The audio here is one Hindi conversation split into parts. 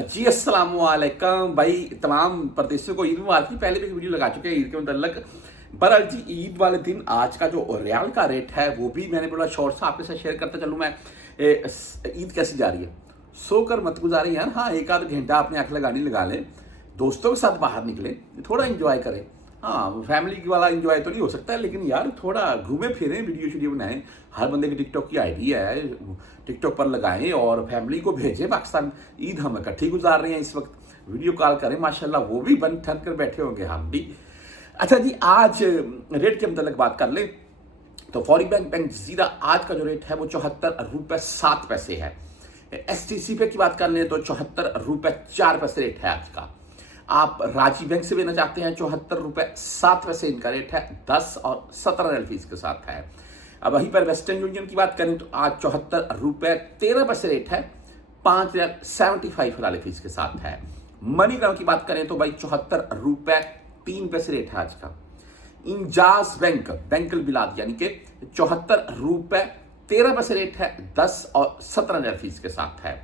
जी अस्सलाम वालेकुम भाई। तमाम प्रदेशों को ईद मुबारक की पहले भी एक वीडियो लगा चुके हैं ईद के मुतल्लक। बहरहाल जी, ईद वाले दिन आज का जो रियाल का रेट है वो भी मैंने बोला शॉर्ट सा आपके साथ शेयर करता चलूँ मैं। ईद कैसी जा रही है, सोकर मत गुजारें यार। हाँ, एक आध घंटा आपने आंख लगानी लगा लें, दोस्तों के साथ बाहर निकलें, थोड़ा इंजॉय करें। हाँ, फैमिली वाला इंजॉय तो नहीं हो सकता है, लेकिन यार थोड़ा घूमे फिरें, वीडियो शीडियो बनाएं। हर बंदे की टिकटॉक की आईडी है, टिकटॉक पर लगाएं और फैमिली को भेजें पाकिस्तान। ईद हम इकट्ठी गुजार रहे हैं इस वक्त, वीडियो कॉल करें, माशाल्लाह वो भी बन ठन कर बैठे होंगे, हम भी। अच्छा जी, आज रेट के मतलब बात कर लें तो फॉरेन बैंक जीरा आज का जो रेट है वो 74 रुपये 7 पैसे है। STC पे की बात कर लें तो 74 रुपये 4 पैसे रेट है आज का। आप राजीव बैंक से लेना चाहते हैं 74 रुपये 7 पैसे इनका रेट है, 10 और 17 फीस के साथ है। अब वहीं पर वेस्टर्न यूनियन की बात करें तो आज 74 रुपये 13 पैसे रेट है, 5 75 फीस के साथ है। मनीग्राम की बात करें तो भाई 74 रुपये 3 पैसे रेट है आज का। इंजाज बैंक बिलाद यानी कि 74 रुपये 13 पैसे रेट है, 10 और 17 फीस के साथ है।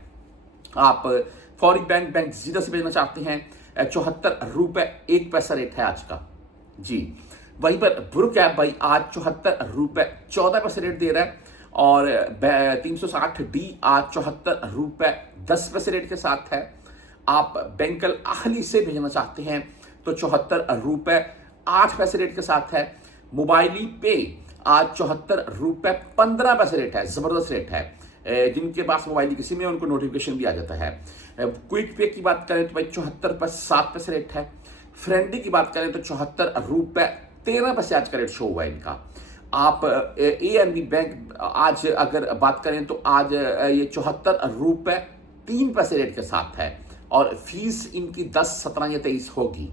आप फॉरेन बैंक जीरो से भेजना चाहते हैं 74 रुपये 1 पैसा रेट है आज का जी। वहीं पर ब्रुक ऐप भाई आज 74 रुपये 14 पैसे रेट दे रहा है और 360D आज 74 रुपये 10 पैसे रेट के साथ है। आप बैंकल अहली से भेजना चाहते हैं तो 74 रुपये 8 पैसे रेट के साथ है। मोबाइली पे आज 74 रुपये 15 पैसे रेट है, जबरदस्त रेट है। जिनके पास मोबाइल किसी में उनको नोटिफिकेशन भी आ जाता है। क्विक पे की बात करें तो भाई 74 रुपये 7 पैसे रेट है। फ्रेंडी की बात करें तो 74 रुपये 13 पैसे आज का रेट शो हुआ है इनका। आप ANB बैंक आज अगर बात करें तो आज ये 74 रुपये 3 पैसे रेट के साथ है और फीस इनकी 10 17 या 23 होगी।